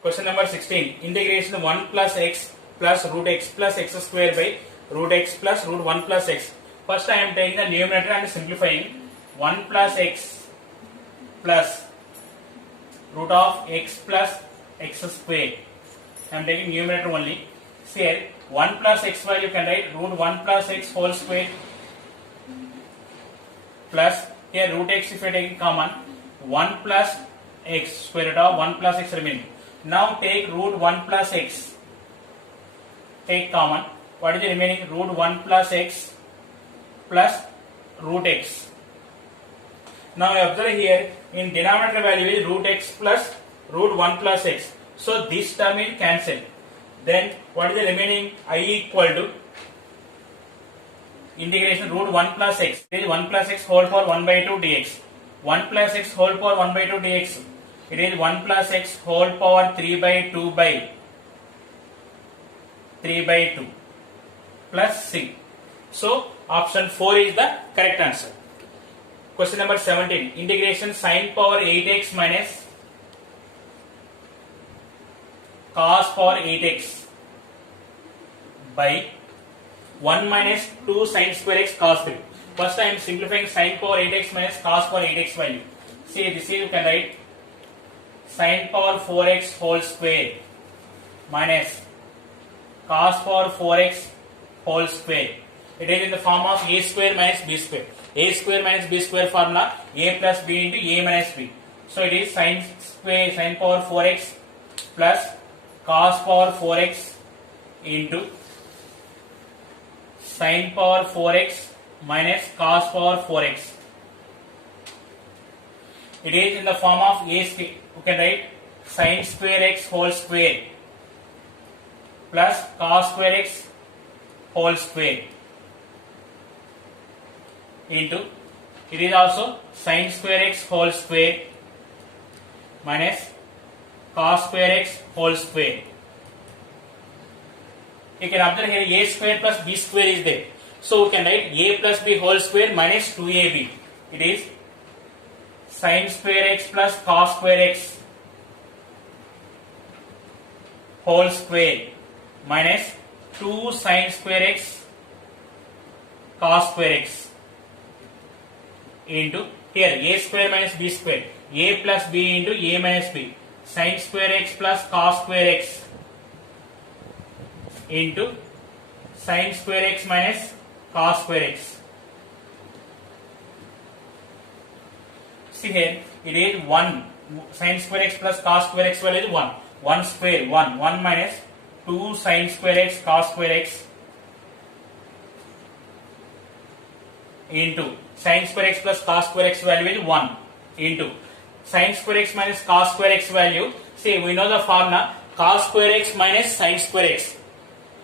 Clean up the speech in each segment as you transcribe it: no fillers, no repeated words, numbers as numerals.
Question number 16. Integration 1 plus x plus root x plus x square by root x plus root 1 plus x. First I am taking the numerator and simplifying. 1 plus x plus root of x plus x square. I am taking numerator only. See here, 1 plus x value can write root 1 plus x whole square plus here root x if I take common 1 plus x square root of 1 plus x remaining. Now take root 1 plus x, take common, what is the remaining? Root 1 plus x plus root x. Now observe here, in denominator value is root x plus root 1 plus x. So this term is cancelled. Then what is the remaining? I equal to integration root 1 plus x. It is 1 plus x whole power 1 by 2 dx. 1 plus x whole power 1 by 2 dx. It is 1 plus x whole power 3 by 2 by 3 by 2 plus c. So option 4 is the correct answer. Question number 17. Integration sin power 8x minus cos power 8x by 1 minus 2 sin square x cos 3. First I am simplifying sin power 8x minus cos power 8x value. See this is you can write sin power 4x whole square minus cos power 4x whole square. It is in the form of a square minus b square. A square minus b square formula, a plus b into a minus b. So it is sin power 4x plus cos power 4x into sin power 4x minus cos power 4x. It is in the form of a square. You can write sin square x whole square plus cos square x whole square into, it is also sin square x whole square minus cos square x whole square. You can observe here a square plus b square is there. So we can write a plus b whole square minus 2ab. It is sin square x plus cos square x whole square minus 2 sin square x cos square x into here a square minus b square, a plus b into a minus b, sin square x plus cos square x into sin square x minus cos square x. See here, it is 1 sin square x plus cos square x value is 1. 1 square 1 minus 2 sin square x cos square x into sin square x plus cos square x value is 1 into sin square x minus cos square x value. See, we know the formula cos square x minus sin square x.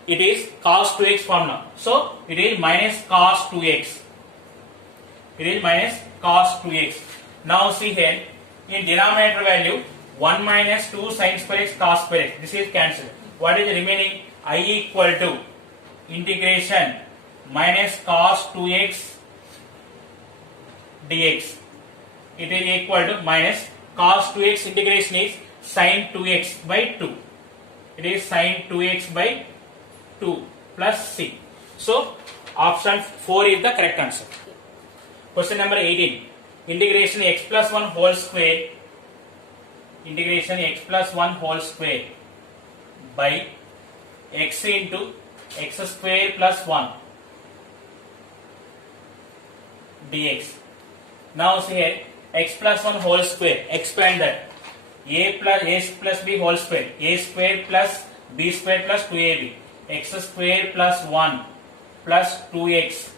It is cos 2x formula. So it is minus cos 2x. It is minus cos 2x. Now see here, in denominator value 1 minus 2 sin square x cos square x. This is cancelled. What is the remaining? I equal to integration minus cos 2x dx. It is equal to minus cos 2x integration is sin 2x by 2. It is sin 2x by 2 plus c. So option 4 is the correct answer. Question number 18. Integration x plus 1 whole square, integration x plus 1 whole square by x into x square plus 1 dx. Now see here, x plus 1 whole square, expand that, a plus b whole square, a square plus b square plus 2ab, x square plus 1 plus 2x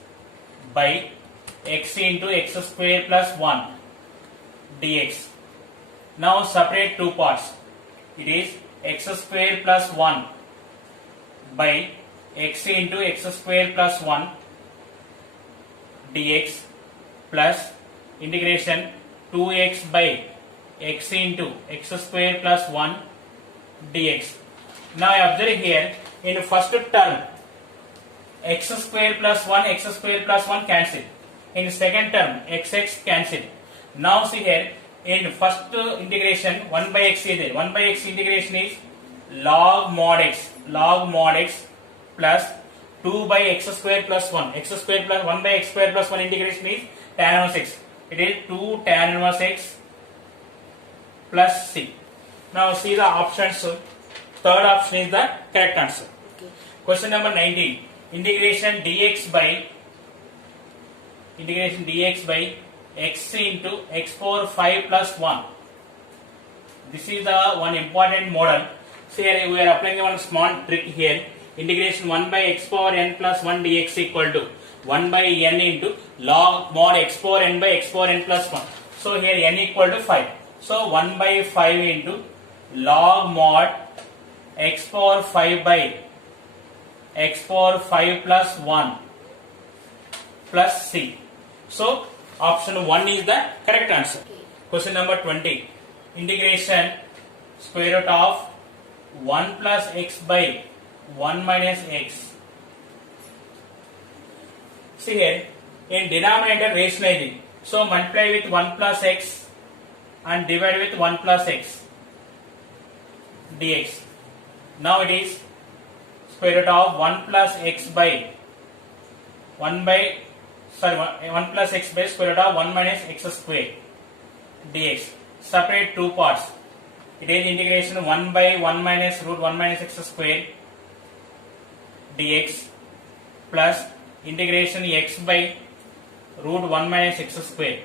by x into x square plus 1 dx. Now separate two parts. It is x square plus 1 by x into x square plus 1 dx plus integration 2x by x into x square plus 1 dx. Now observe here, in first term x square plus 1 cancel. In second term xx cancel. Now see here, in first integration 1 by x is there. 1 by x integration is log mod x plus 2 by x square plus 1. X square plus 1 by x square plus 1 integration is tan inverse x. It is 2 tan inverse x plus c. Now see the options. Third option is the correct answer. Okay. Question number 19. Integration dx by x into x power 5 plus 1. This is the one important model. So here we are applying one small trick here. Integration 1 by x power n plus 1 dx equal to 1 by n into log mod x power n by x power n plus 1. So here n equal to 5. So 1 by 5 into log mod x power 5 by x power 5 plus 1 plus c. So option 1 is the correct answer. Okay. Question number 20. Integration square root of 1 plus x by 1 minus x. See here, in denominator rationalizing. So multiply with 1 plus x and divide with 1 plus x dx. Now it is square root of 1 plus x by 1 plus x by square root of 1 minus x square dx. Separate two parts. It is integration 1 by 1 minus root 1 minus x square dx plus integration x by root 1 minus x square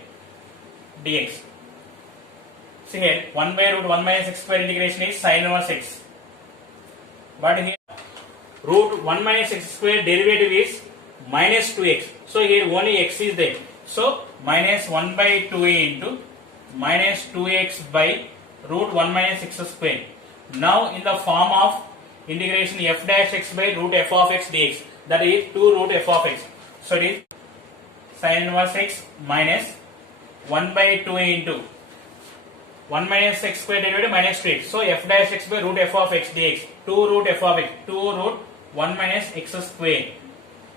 dx. See here, 1 by root 1 minus x square integration is sin inverse x. But here root 1 minus x square derivative is minus 2x. So here only x is there. So minus 1 by 2 into minus 2x by root 1 minus x square. Now in the form of integration f dash x by root f of x dx. That is 2 root f of x. So it is sin inverse x minus 1 by 2 into 1 minus x square derivative minus 2x. So f dash x by root f of x dx. 2 root f of x. 2 root 1 minus x square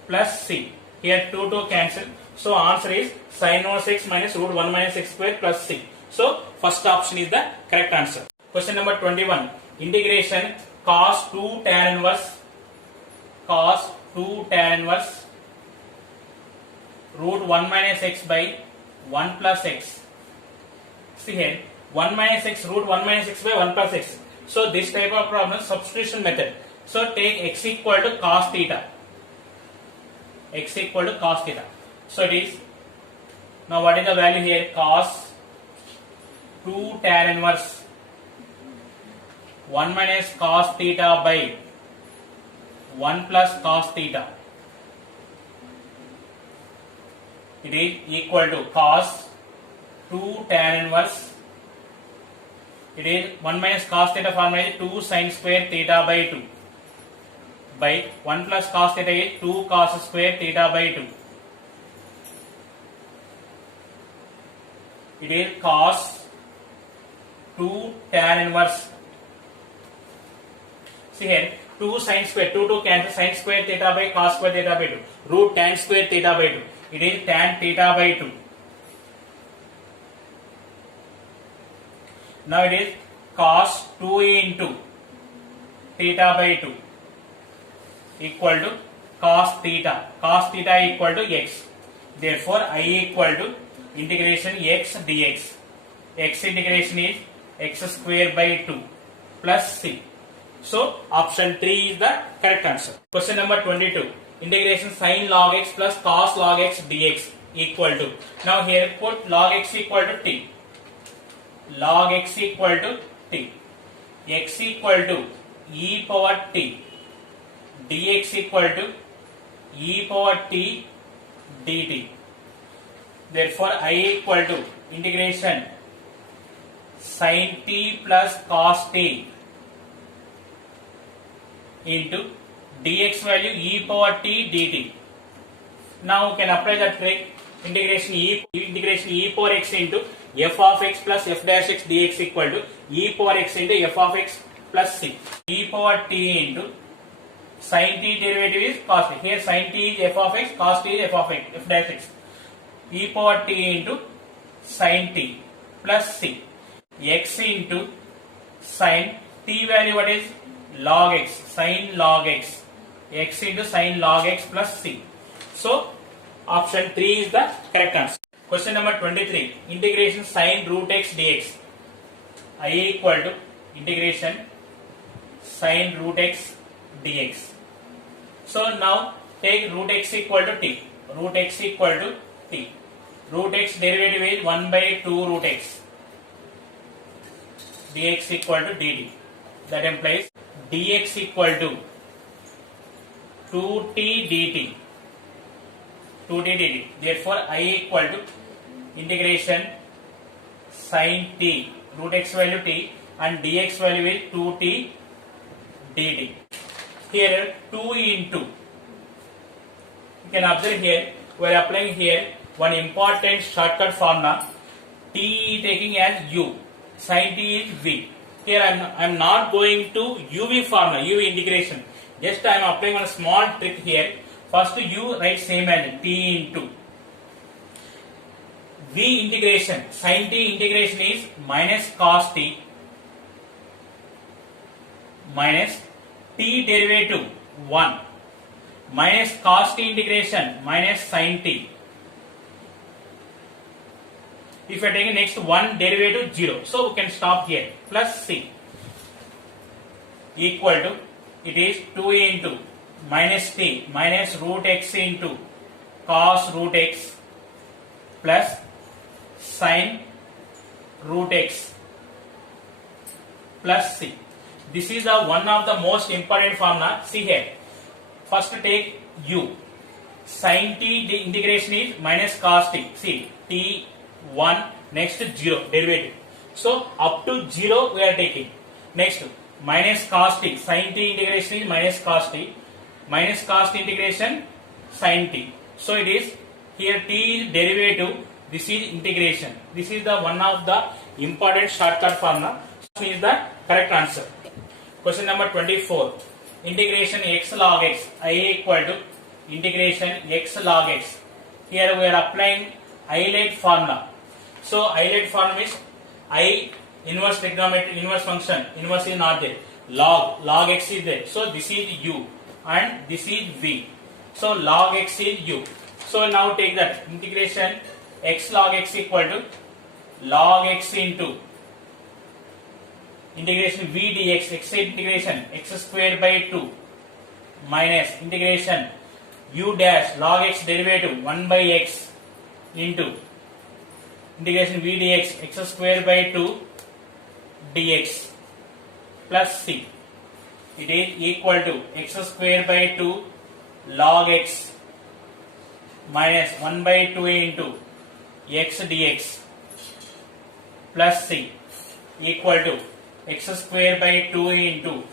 plus c. Here 2 cancel. So answer is sin inverse x minus root 1 minus x square plus c. So first option is the correct answer. Question number 21. Integration cos 2 tan inverse root 1 minus x by 1 plus x. See here 1 minus x root 1 minus x by 1 plus x. So this type of problem substitution method. So take x equal to cos theta. X equal to cos theta. So it is, now what is the value here? Cos 2 tan inverse 1 minus cos theta by 1 plus cos theta. It is equal to cos 2 tan inverse. It is 1 minus cos theta formula is 2 sin square theta by 2 by 1 plus cos theta is 2 cos square theta by 2. It is cos 2 tan inverse. See here 2 sin square 2 cancel sin square theta by cos square theta by 2 root tan square theta by 2. It is tan theta by 2. Now it is cos 2 into theta by 2 equal to cos theta. Cos theta equal to x. Therefore I equal to integration x dx. X integration is x square by 2 plus c. So option 3 is the correct answer. Question number 22. Integration sin log x plus cos log x dx equal to. Now here put log x equal to t. Log x equal to t. X equal to e power t. Dx equal to e power t dt. Therefore I equal to integration sin t plus cos t into dx value e power t dt. Now we can apply the trick. Integration e power x into f of x plus f dash x dx equal to e power x into f of x plus c. E power t into sin t derivative is cos t. Here sin t is f of x, cos t is f of x, f dash x. E power t into sin t plus c. X into sin t value what is log x, sin log x. X into sin log x plus c. So option 3 is the correct answer. Question number 23. Integration sin root x dx. I equal to integration sin root x dx. So now take root x equal to t. Root x equal to t. Root x derivative is 1 by 2 root x. Dx equal to dt. That implies dx equal to 2t dt. 2t dt. Therefore, I equal to integration sin t, root x value t, and dx value is 2t dt. Here 2 into, you can observe here, we are applying here one important shortcut formula, t taking as u, sin t is v. Here I am not going to uv formula, uv integration. Just I am applying one small trick here. First u write same as t into v integration, sin t integration is minus cos t minus t derivative 1 minus cos t integration minus sin t. If you are taking next one derivative 0, so we can stop here, plus c equal to, it is 2 into minus t minus root x into cos root x plus sin root x plus c. This is the one of the most important formula. See here. First take u. Sin t, the integration is minus cos t. See, t 1, next 0 derivative. So up to 0 we are taking. Next minus cos t. Sin t integration is minus cos t. Minus cos t integration sin t. So it is here t is derivative. This is integration. This is the one of the important shortcut formula. This is the correct answer. Question number 24. Integration x log x. I equal to integration x log x. Here we are applying Euler formula. So Euler formula is I inverse trigonometry, inverse function. Inverse is not there. Log x is there. So this is u and this is v. So log x is u. So now take that integration x log x equal to log x into integration v dx, x integration x square by 2 minus integration u dash log x derivative 1 by x into integration v dx x square by 2 dx plus c. It is equal to x square by 2 log x minus 1 by 2 into x dx plus c equal to x square by 2 into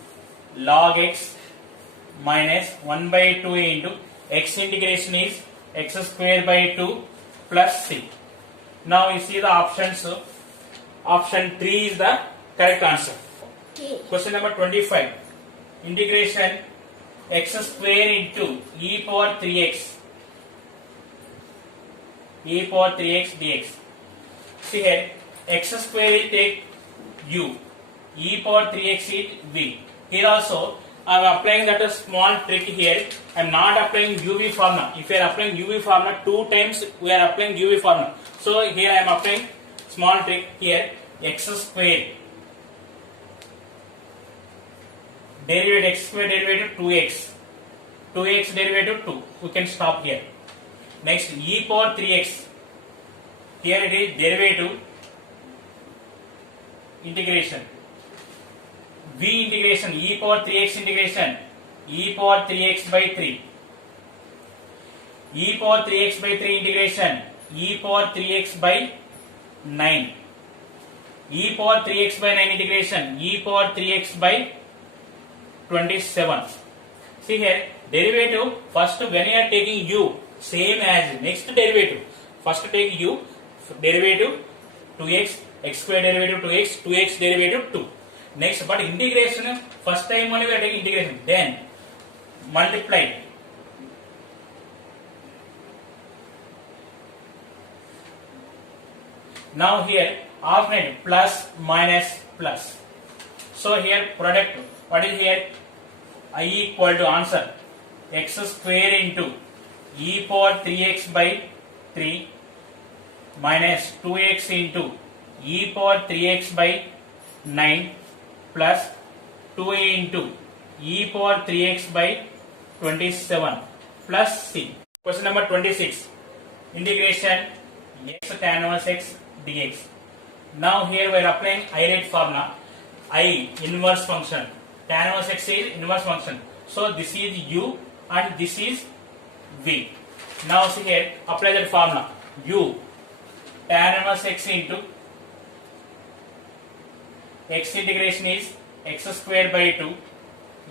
log x minus 1 by 2 into x integration is x square by 2 plus c. Now you see the options. Option 3 is the correct answer. Okay. Question number 25. Integration x square into e power 3x dx. See here, x square is take u, e power 3x is v. Here also I am applying that a small trick here. I am not applying uv formula. If you are applying uv formula, 2 times we are applying uv formula. So here I am applying small trick here, x square derivative x square derivative 2x, 2x derivative 2. We can stop here. Next e power 3x. Here it is derivative integration. V integration e power 3x integration e power 3x by 3. E power 3x by 3 integration e power 3x by 9. E power 3x by 9 integration e power 3x by 27. See here, derivative first when you are taking u, same as next derivative. First take u, derivative 2x, x square derivative 2x, 2x derivative 2. Next, but integration, first time only we are taking integration, then multiply. Now here alternate plus minus plus. So here product, what is here? I equal to answer x square into e power 3x by 3 minus 2x into e power 3x by 9 plus 2a into e power 3x by 27 plus c. Question number 26. Integration x tan inverse x dx. Now here we are applying I-rate formula. I inverse function. Tan inverse x is inverse function. So this is u and this is v. Now see here, apply that formula. U tan inverse x into x integration is x square by 2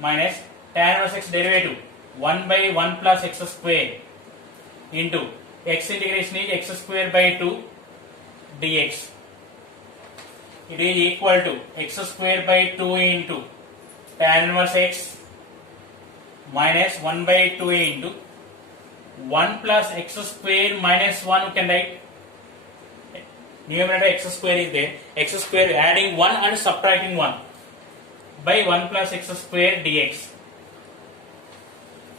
minus tan inverse x derivative 1 by 1 plus x square into x integration is x square by 2 dx. It is equal to x square by 2 into tan inverse x minus 1 by 2 into 1 plus x square minus 1 you can write. Numerator x square is there. X square adding 1 and subtracting 1 by 1 plus x square dx.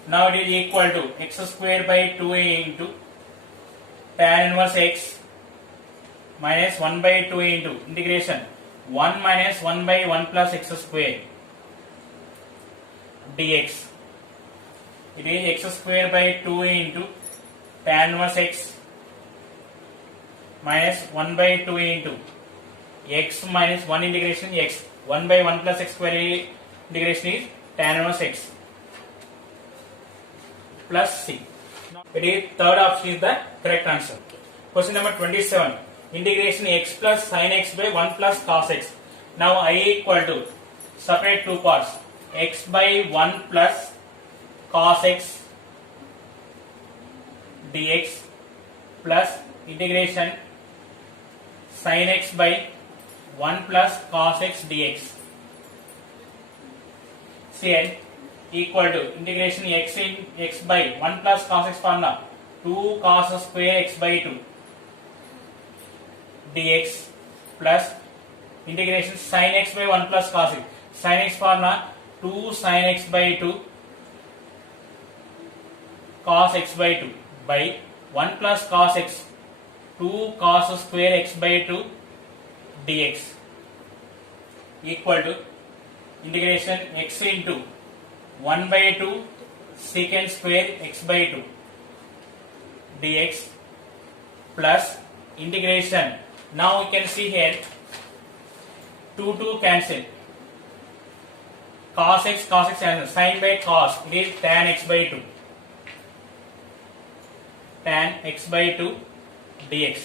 Now it is equal to x square by 2a into tan inverse x minus 1 by 2 into integration 1 minus 1 by 1 plus x square dx. It is x square by 2 into tan inverse x minus 1 by 2 into x minus 1 integration x 1 by 1 plus x square integration is tan inverse x plus c. It is third option is the correct answer. Question number 27. Integration x plus sin x by 1 plus cos x. Now I equal to separate two parts. X by 1 plus cos x dx plus integration sin x by 1 plus cos x dx. Here equal to integration x by 1 plus cos x formula 2 cos square x by 2 dx plus integration sin x by 1 plus cos x. Sin x formula 2 sin x by 2 cos x by 2 by 1 plus cos x 2 cos square x by 2 dx equal to integration x into 1 by 2 secant square x by 2 dx plus integration. Now we can see here 2 cancel, cos x cancel, sin by cos it is tan x by 2 dx.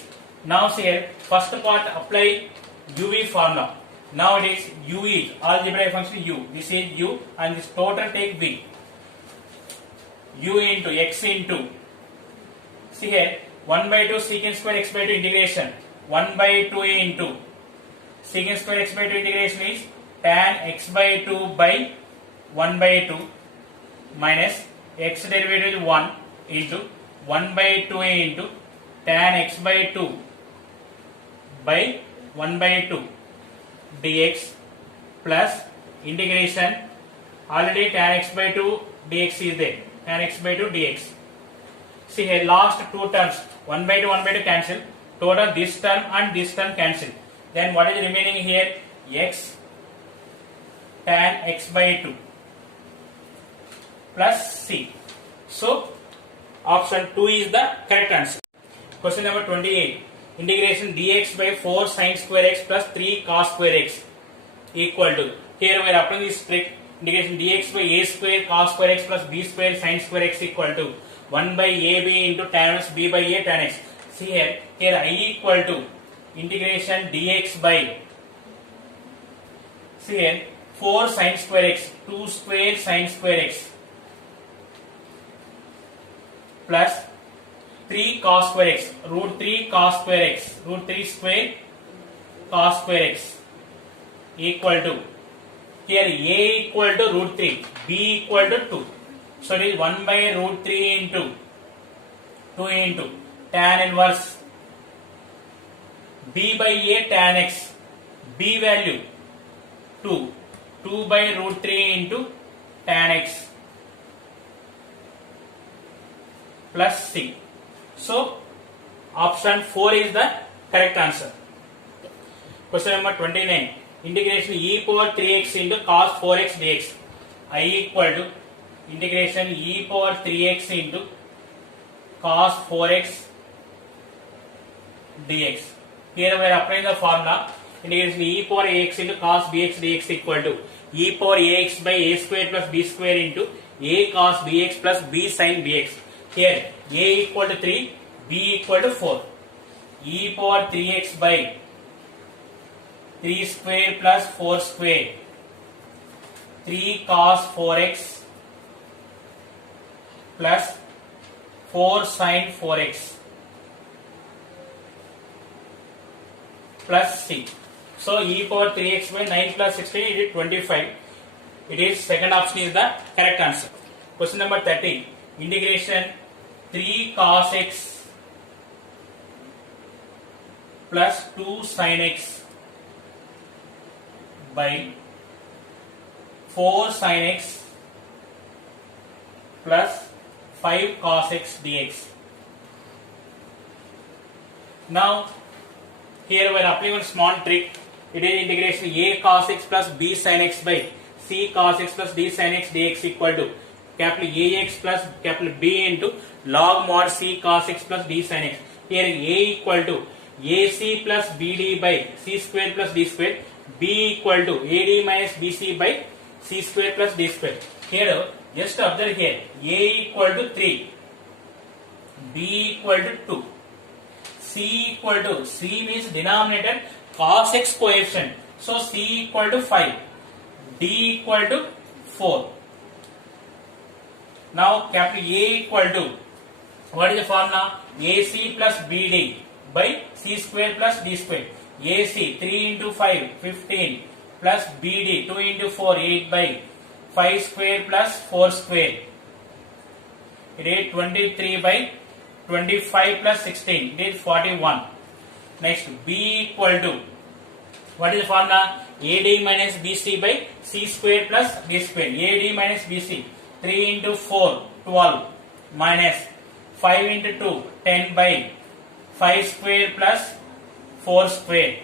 Now see here first part apply uv formula. Now it is u is algebraic function u. This is u and this total take v. U into x into, see here 1 by 2 secant square x by 2 integration 1 by 2 into secant square x by 2 integration is tan x by 2 by 1 by 2 minus x derivative is 1 into 1 by 2 into tan x by 2 by 1 by 2 dx plus integration already tan x by 2 dx is there, tan x by 2 dx. See here last two terms 1 by 2 cancel, total this term and this term cancel. Then what is remaining here? X tan x by 2 plus c. So option 2 is the correct answer. Question number 28. Integration dx by 4 sin square x plus 3 cos square x equal to, here we are applying this trick, integration dx by a square cos square x plus b square sin square x equal to 1 by ab into tan inverse b by a tan x. See here I equal to integration dx by, see here 4 sin square x 2 square sin square x plus 3 cos square x root 3 cos square x root 3 square cos square x equal to, here a equal to root 3, b equal to 2. So it is 1 by root 3 into 2 into tan inverse b by a tan x, b value 2, 2 by root 3 into tan x plus c. So option 4 is the correct answer. Question number 29. Integration e power 3x into cos 4x dx. I equal to integration e power 3x into cos 4x dx. Here we are applying the formula. Integration e power ax into cos bx dx equal to e power ax by a square plus b square into a cos bx plus b sin bx. Here a equal to 3, b equal to 4. E power 3x by 3 square plus 4 square, 3 cos 4x plus 4 sin 4x plus c. So e power 3x by 9 plus 16, it is 25. It is second option is the correct answer. Question number 30. Integration 3 cos x plus 2 sin x by 4 sin x plus 5 cos x dx. Now here we are applying one small trick. It is integration a cos x plus b sin x by c cos x plus d sin x dx equal to capital ax plus capital b into log mod c cos x plus d sin x. Here a equal to ac plus bd by c square plus d square, b equal to ad minus bc by c square plus d square. Here just observe here a equal to 3, b equal to 2, c equal to, c means denominator cos x coefficient, so c equal to 5, d equal to 4. Now capital A equal to, what is the formula? AC plus BD by C square plus D square. AC 3 into 5 15 plus BD 2 into 4 8 by 5 square plus 4 square. It is 23 by 25 plus 16. It is 41. Next B equal to, what is the formula? AD minus BC by C square plus D square. AD minus BC 3 into 4 12 minus 5 into 2 10 by 5 square plus 4 square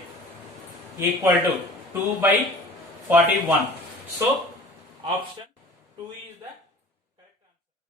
equal to 2 by 41. So option 2 is the